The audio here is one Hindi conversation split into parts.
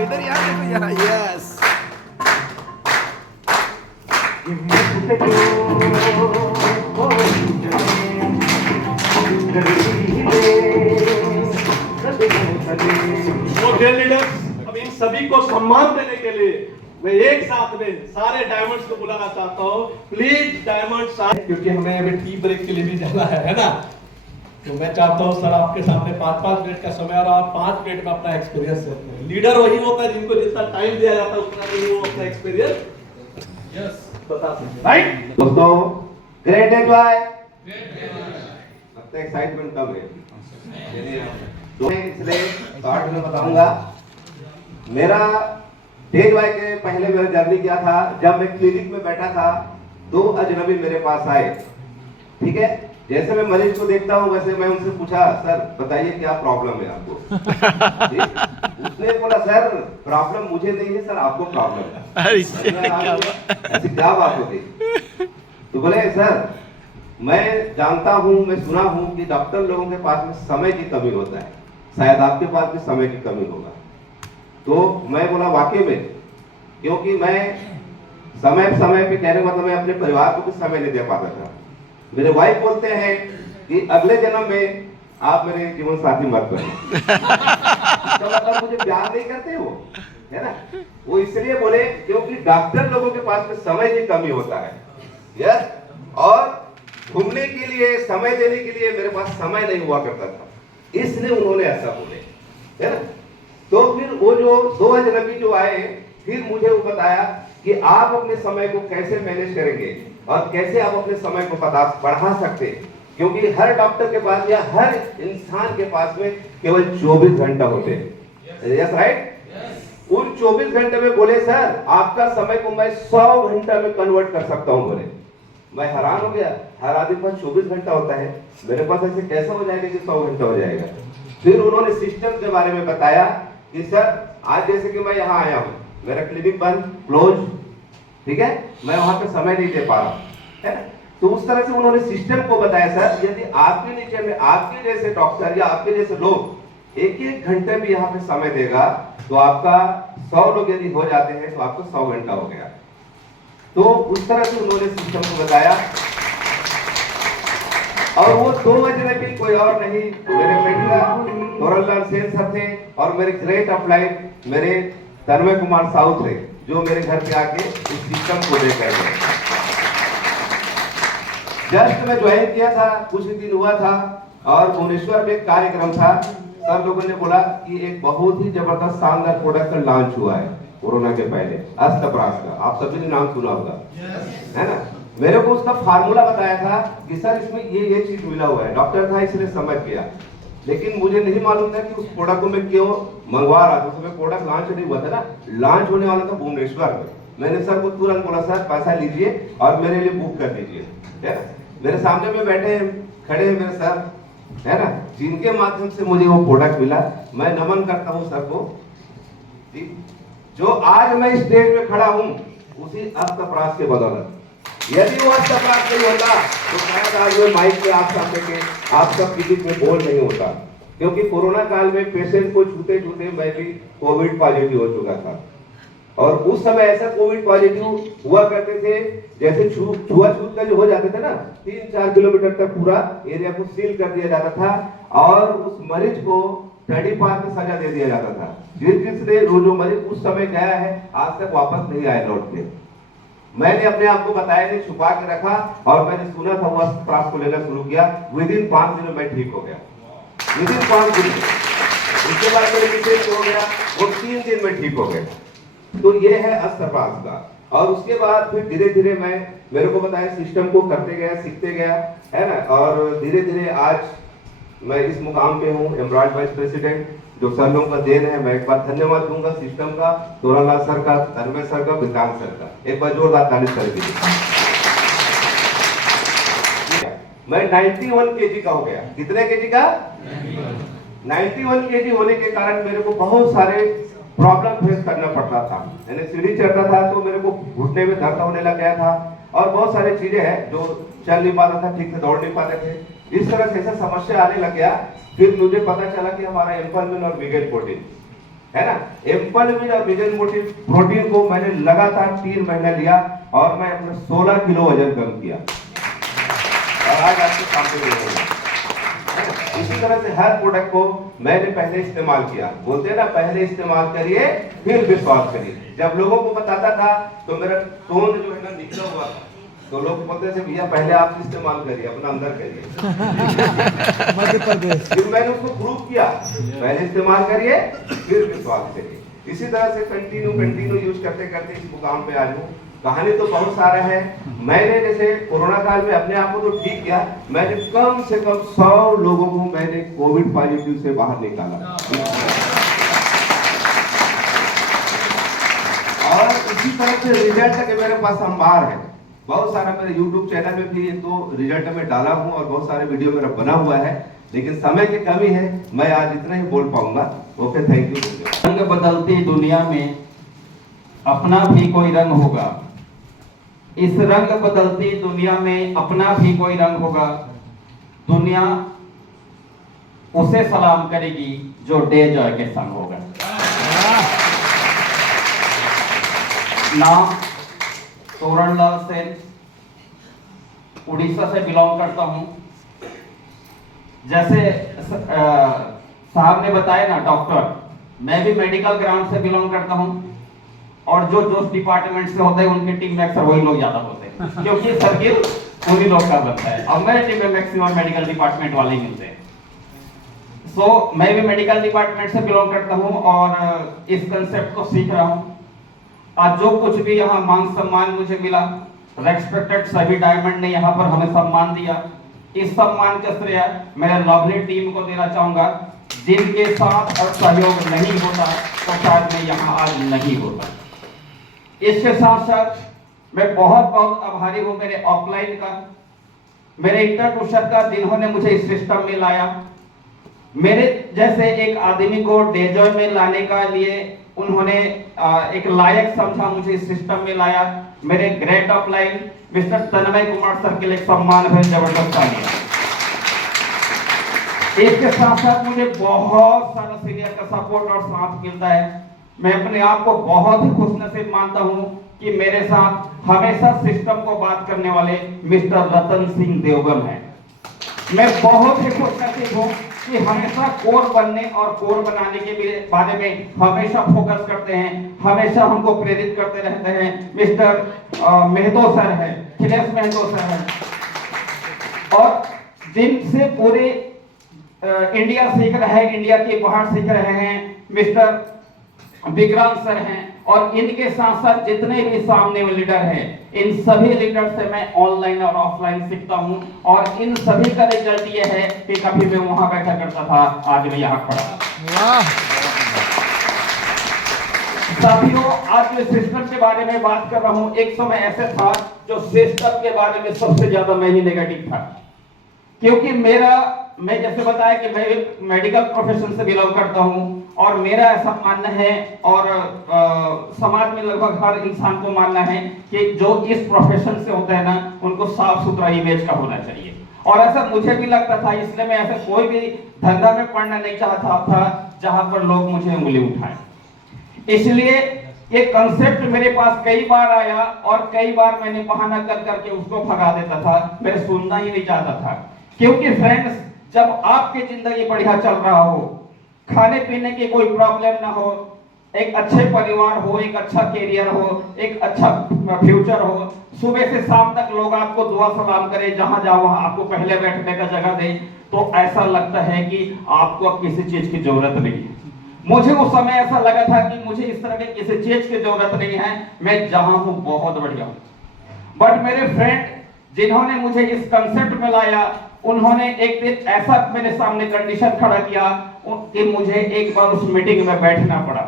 इधर यहाँ देखो यहाँ, यस। डियर लीडर्स, अब इन सभी को सम्मान देने के लिए मैं एक साथ में सारे डायमंड्स को बुलाना चाहता हूँ। प्लीज डायमंड्स, क्योंकि हमें अभी टी ब्रेक के लिए भी जाना है ना। तो मैं चाहता हूँ सर आपके सामने 5-5 मिनट का समय, और आप 5 मिनट में अपना एक्सपीरियंस शेयर करें। लीडर वही होता है जिनको जितना टाइम दिया जाता है उतना ही वो अपना एक्सपीरियंस बता सकते, राइट दोस्तों? ग्रेट एंजॉय, लगता है एक्साइटमेंट कम है, तो इसलिए शॉर्ट में बताऊंगा। मेरा डेढ़ वाई के पहले मेरा जर्नी किया था। जब मैं क्लिनिक में बैठा था, 2 अजनबी मेरे पास आए, ठीक है। जैसे मैं मरीज को देखता हूँ वैसे मैं उनसे पूछा, सर बताइए क्या प्रॉब्लम है आपको। उसने बोला, सर प्रॉब्लम मुझे नहीं है सर, आपको प्रॉब्लम है। ऐसी क्या बात हो गई? तो बोले, सर मैं जानता हूँ, मैं सुना हूँ कि डॉक्टर लोगों के पास में समय की कमी होता है, शायद आपके पास भी समय की कमी होगा। तो मैं बोला वाकई में, क्योंकि मैं समय पे कहने का मतलब मैं अपने परिवार को भी समय नहीं दे पाता था। मेरे वाइफ बोलते हैं कि अगले जन्म में आप मेरे जीवन साथी मत बने। तो मतलब मुझे प्यार नहीं करते वो, है ना। वो इसलिए बोले क्योंकि डॉक्टर लोगों के पास में समय की कमी होता है, यस। और घूमने के लिए, समय देने के लिए मेरे पास समय नहीं हुआ करता था, इसलिए उन्होंने ऐसा बोले, है ना। तो फिर वो जो 2 अजनबी जो आए, फिर मुझे वो बताया कि आप अपने समय को कैसे मैनेज करेंगे और कैसे आप अपने समय को बढ़ा सकते हैं, क्योंकि हर डॉक्टर के पास या हर इंसान के पास में केवल 24 घंटा होते हैं, यस राइट। उन 24 घंटे में बोले, सर आपका समय को मैं 100 घंटा में कन्वर्ट कर सकता हूं। बोले, मैं हैरान हो गया, हर आदमी के पास 24 घंटा होता है, मेरे पास ऐसे कैसा हो जाएगा कि 100 घंटा हो जाएगा। फिर उन्होंने सिस्टम के बारे में बताया कि सर आज जैसे कि मैं यहाँ आया हूँ, मेरा क्लिनिक बंद, क्लोज, ठीक है, मैं वहां पे समय नहीं दे पा रहा हूँ, है ना। तो उस तरह से उन्होंने सिस्टम को बताया, सर यदि आपके नीचे में आपके जैसे डॉक्टर या आपके जैसे लोग 1-1 घंटे भी यहाँ पे समय देगा, तो आपका 100 लोग यदि हो जाते हैं तो आपको 100 घंटा हो गया। तो उस तरह से उन्होंने सिस्टम को बताया। और वो 2 अजनबी कोई और नहीं, मेरे मेंटर तोरललाल सेन सर थे, और मेरे ग्रेट अपलाइन मेरे तन्मय कुमार साहू थे, जो मेरे घर पे आके इस सिस्टम को लेकर गए। जस्ट मैं ज्वाइन किया था, कुछ ही दिन हुआ था, और भुवनेश्वर में एक कार्यक्रम था। सर लोगों ने बोला कि एक बहुत ही जबरदस्त शानदार प्रोडक्ट का लॉन्च हुआ है कोरोना के पहले, अस्तप्रास का, आप सभी ने नाम सुना होगा, है ना। मेरे को उसका फार्मूला बताया था कि सर इसमें ये चीज मिला हुआ है। डॉक्टर था इसलिए समझ गया, लेकिन मुझे नहीं मालूम था कि उस प्रोडक्ट को मैं क्यों मंगवा रहा था। उस समय प्रोडक्ट लॉन्च नहीं हुआ था ना, लॉन्च होने वाला था भुवनेश्वर में। मैंने सर को तुरंत बोला, सर पैसा लीजिए और मेरे लिए बुक कर दीजिए, है ना। मेरे सामने में बैठे खड़े हैं मेरे सर, है ना, जिनके माध्यम से मुझे वो प्रोडक्ट मिला। मैं नमन करता हूँ सर को। जो आज मैं स्टेज में खड़ा हूँ उसी अस्तप्रास के बदौलत। यदि वो अस्तप्रास नहीं होता तो शायद आज मैं माइक पे आप सामने के आप सब के बीच में बोल नहीं होता, क्योंकि कोरोना काल में पेशेंट को छूते छूते मैं भी कोविड पॉजिटिव हो चुका था। और उस समय ऐसा कोविड पॉजिटिव हुआ करते थे जैसे छुआछूत का जो हो जाते थे ना, 3-4 किलोमीटर तक पूरा एरिया को सील कर दिया जाता था, और उस मरीज को 35 में सजा दे दिया जाता था। जिसने जो मरीज उस समय गया है आज तक वापस नहीं आया लौट के। मैंने अपने आप को बताया नहीं, छुपा के रखा, और मैंने सुना था वो अस्तप्रास को लेना शुरू किया। विदिन 5 दिनों में ठीक हो गया, विदिन 5 दिन। उसके बाद मेरे विशेष हो गया, वो 3 दिन में ठीक हो गए। तो ये है अस्तप्रास का। और उसके बाद फिर धीरे धीरे मेरे को बताया, सिस्टम को करते गया, सीखते गया, है ना। और धीरे धीरे आज मैं इस मुकाम पे हूँ, एम्ब्रॉयड वाइस प्रेसिडेंट, जो सर लोगों का देन है। मैं एक बार धन्यवाद दूंगा सिस्टम का, तोरललाल सर का, तन्मय सर का, विक्रांत सर का। एक बार जोरदार ताली कर दीजिए। मैं 91 केजी का हो गया। कितने केजी का? 91 केजी होने के कारण मेरे को बहुत सारे प्रॉब्लम फेस करना पड़ता था। मैंने सीढ़ी चढ़ता था तो मेरे को घुटने में दर्द होने लग गया था, और बहुत सारी चीजें हैं जो चल नहीं पाता था, ठीक से दौड़ नहीं पाते थे। इस तरह से ऐसा समस्या आने लग गया। फिर मुझे पता चला कि हमारा एम्पलमिन और विगेन प्रोटीन है ना, एम्पलमिन और विगेन प्रोटीन को मैंने लगातार 3 महीने लिया और मैं अपने 16 किलो वजन कम किया और आज आपके सामने दे रहा हूं। इसी तरह से हर प्रोडक्ट को मैंने पहले इस्तेमाल किया। बोलते हैं ना, पहले इस्तेमाल करिए फिर विश्वास करिए। जब लोगों को बताता था तो मेरा टोन जो है ना निकला हुआ था, तो लोग बोलते थे भैया पहले आप इस्तेमाल करिए, अपना अंदर करिए। मध्य प्रदेश। फिर मैंने उसको प्रूव किया, पहले इस्तेमाल करिए फिर विश्वास करिए। इसी तरह से कंटिन्यू यूज करते करते इस मुकाम पे आज हूँ। कहानी तो बहुत सारा है। मैंने जैसे कोरोना काल में अपने आप को तो ठीक किया, मैंने कम से कम 100 लोगों को मैंने कोविड पॉजिटिव से बाहर निकाला। और इसी तरह से रिजल्ट के मेरे पास अंबार है। बहुत सारा मेरे YouTube चैनल में भी तो रिजल्ट में डाला हूँ और बहुत सारे वीडियो मेरा बना हुआ है, लेकिन समय की कमी है, मैं आज इतना ही बोल पाऊंगा। Okay, thank you. रंग बदलती दुनिया में अपना भी कोई रंग होगा। इस रंग बदलती दुनिया में अपना भी कोई रंग होगा। दुनिया उसे सलाम करेगी जो डे जॉय के संग होगा। नाम तोरणलाल सेन, उड़ीसा से बिलोंग करता हूं। जैसे साहब ने बताया ना डॉक्टर, मैं भी मेडिकल ग्राउंड से बिलोंग करता हूं और जो डिपार्टमेंट से होते हैं उनकी टीम में अक्सर वही लोग ज्यादा होते हैं, क्योंकि सर्किल उन्हीं लोग का बनता है। और मेरे टीम में मैक्सिमम मेडिकल डिपार्टमेंट वाले ही मिलते हैं। सो मैं भी मेडिकल डिपार्टमेंट से बिलोंग करता हूं और इस कंसेप्ट को सीख रहा हूं। आज जो कुछ भी यहाँ मान सम्मान मुझे मिला, रेस्पेक्टेड सभी डायमंड ने यहाँ पर हमें सम्मान दिया। इस सम्मान का श्रेय मेरे लवली टीम को देना चाहूंगा, जिनके साथ और सहयोग नहीं होता तो शायद मैं यहाँ आज नहीं होता। इसके साथ साथ मैं बहुत बहुत आभारी हूँ मेरे ऑफलाइन का, मेरे इंटर का, जिन्होंने मुझे इस सिस्टम में लाया। मेरे जैसे एक आदमी को डेजॉय में लाने का लिए उन्होंने एक लायक समझा, मुझे इस सिस्टम में लाया। मेरे ग्रेट ऑफलाइन मिस्टर तन्मय कुमार सर के लिए सम्मान है, जबरदस्त तालियां। इसके साथ साथ मुझे बहुत सारा सीनियर का सपोर्ट और साथ मिलता है। मैं अपने आप को बहुत ही खुशनसीब मानता हूं कि मेरे साथ हमेशा सिस्टम को बात करने वाले मिस्टर रतन सिंह देवगन हैं। मैं बहुत ही खुशनसीब हूं कि हमेशा कोर बनने और कोर बनाने के बारे में हमेशा फोकस करते हैं, हमेशा हमको प्रेरित करते रहते हैं। मिस्टर मेहतो सर है, खिलेश मेहतो सर है, और जिनसे पूरे इंडिया सीख रहा है, इंडिया के बाहर सीख रहे हैं, मिस्टर विक्रांत सर हैं। और इनके साथ साथ जितने भी सामने में लीडर हैं, इन सभी लीडर से मैं ऑनलाइन और ऑफलाइन सीखता हूं। और इन सभी का रिजल्ट ये है कि कभी मैं वहां बैठा करता था, आज मैं यहाँ खड़ा। साथियों, आज मैं सिस्टम के बारे में बात कर रहा हूं। एक समय ऐसे था जो सिस्टम के बारे में सबसे ज्यादा मैं ही नेगेटिव था, क्योंकि मैं जैसे बताया कि मैं मेडिकल प्रोफेशन से बिलोंग करता हूं और मेरा ऐसा मानना है और समाज में लगभग हर इंसान को मानना है कि जो इस प्रोफेशन से होता है ना, उनको साफ सुथरा इमेज का होना चाहिए। और ऐसा मुझे भी लगता था, इसलिए मैं ऐसे कोई भी धंधा में पढ़ना नहीं चाहता था जहां पर लोग मुझे उंगली उठाएं। इसलिए ये कंसेप्ट मेरे पास कई बार आया और कई बार मैंने बहाना कर करके उसको भगा देता था। मैं सुनना ही नहीं चाहता था, क्योंकि फ्रेंड्स, जब आपकी जिंदगी बढ़िया चल रहा हो, खाने पीने की कोई प्रॉब्लम ना हो, एक अच्छे परिवार हो, एक अच्छा कैरियर हो, एक अच्छा फ्यूचर हो, सुबह से शाम तक लोग आपको दुआ सलाम करें, जहां जाओ वहां आपको पहले बैठने का जगह दे, तो ऐसा लगता है कि आपको अब किसी चीज की जरूरत नहीं है। मुझे उस समय ऐसा लगा था कि मुझे इस तरह की किसी चीज की जरूरत नहीं है, मैं जहां हूं बहुत बढ़िया हूं। बट मेरे फ्रेंड जिन्होंने मुझे इस कंसेप्ट में लाया, उन्होंने एक दिन ऐसा मेरे सामने कंडीशन खड़ा किया कि मुझे एक बार उस मीटिंग में बैठना पड़ा।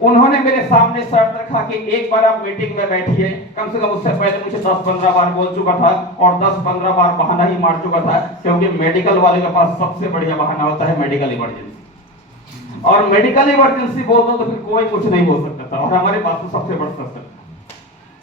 उन्होंने मेरे सामने शर्त रखा कि एक बार आप मीटिंग में बैठिए। कम से कम उससे पहले मुझे 10-15 बार बोल चुका था और 10-15 बार बहाना ही मार चुका था, क्योंकि मेडिकल वाले के पास सबसे बढ़िया बहाना होता है मेडिकल इमरजेंसी। और मेडिकल इमरजेंसी बोल दो तो फिर कोई कुछ नहीं बोल सकता था, और हमारे पास तो सबसे बड़ा सस्ता।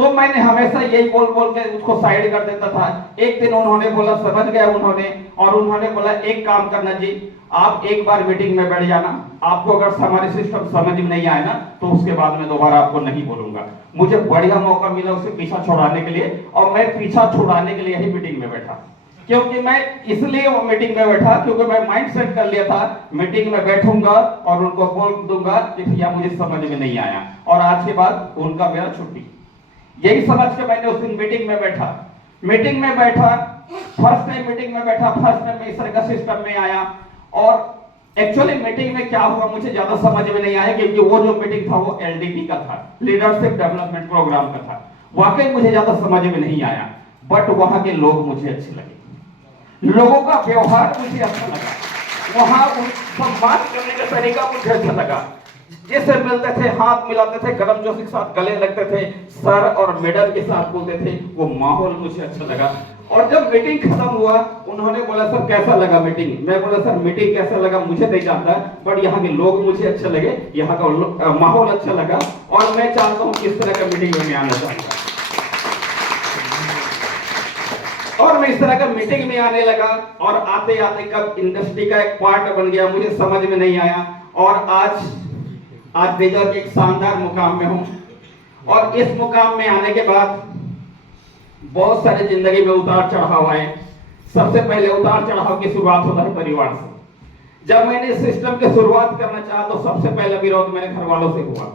तो मैंने हमेशा यही बोल बोल के उसको साइड कर देता था। एक दिन उन्होंने बोला, समझ गया उन्होंने, और उन्होंने बोला एक काम करना जी, आप एक बार मीटिंग में बैठ जाना, आपको अगर हमारे सिस्टम समझ में नहीं आए ना तो उसके बाद में दोबारा आपको नहीं बोलूंगा। मुझे बढ़िया मौका मिला उसे पीछा छुड़ाने के लिए, और मैं पीछा छुड़ाने के लिए ही मीटिंग में बैठा। क्योंकि मैं इसलिए वो मीटिंग में बैठा क्योंकि मैं माइंड सेट कर लिया था मीटिंग में बैठूंगा और उनको बोल दूंगा कि भैया मुझे समझ में नहीं आया, और आज के बाद उनका मेरा छुट्टी। यही समझ के मैंने उस दिन मीटिंग में बैठा। फर्स्ट टाइम मीटिंग में बैठा, फर्स्ट टाइम इस तरह का सिस्टम में आया। और एक्चुअली मीटिंग में क्या हुआ मुझे ज्यादा समझ में नहीं आया, क्योंकि वो जो मीटिंग था वो एलडीपी का था, लीडरशिप डेवलपमेंट प्रोग्राम का था। वाकई मुझे ज्यादा समझ में नहीं आया, बट वहां के लोग मुझे अच्छे लगे, लोगों का व्यवहार मुझे अच्छा लगा, वहां सम्मान करने का तरीका मुझे अच्छा लगा। जैसे मिलते थे, हाथ मिलाते थे, गरम जोशी के साथ गले लगते थे, सर और मैडम के साथ बोलते थे, वो माहौल मुझे अच्छा लगा। और जब मीटिंग खत्म हुआ, उन्होंने बोला सर कैसा लगा मीटिंग? मैं बोला सर मीटिंग कैसा लगा मुझे नहीं जानता, बट यहाँ के लोग मुझे अच्छे लगे, यहाँ का माहौल अच्छा लगा, और मैं चाहता हूँ किस तरह का मीटिंग में आना चाहूंगा। और मैं इस तरह का मीटिंग में आने लगा, और आते आते कब इंडस्ट्री का एक पार्ट बन गया मुझे समझ में नहीं आया। और आज बेजा के एक शानदार मुकाम में हूं, और इस मुकाम में आने के बाद बहुत सारे जिंदगी में उतार चढ़ाव आए। सबसे पहले उतार चढ़ाव की शुरुआत होता है परिवार से। जब मैंने सिस्टम की शुरुआत करना चाहा तो सबसे पहला विरोध मेरे घर वालों से हुआ।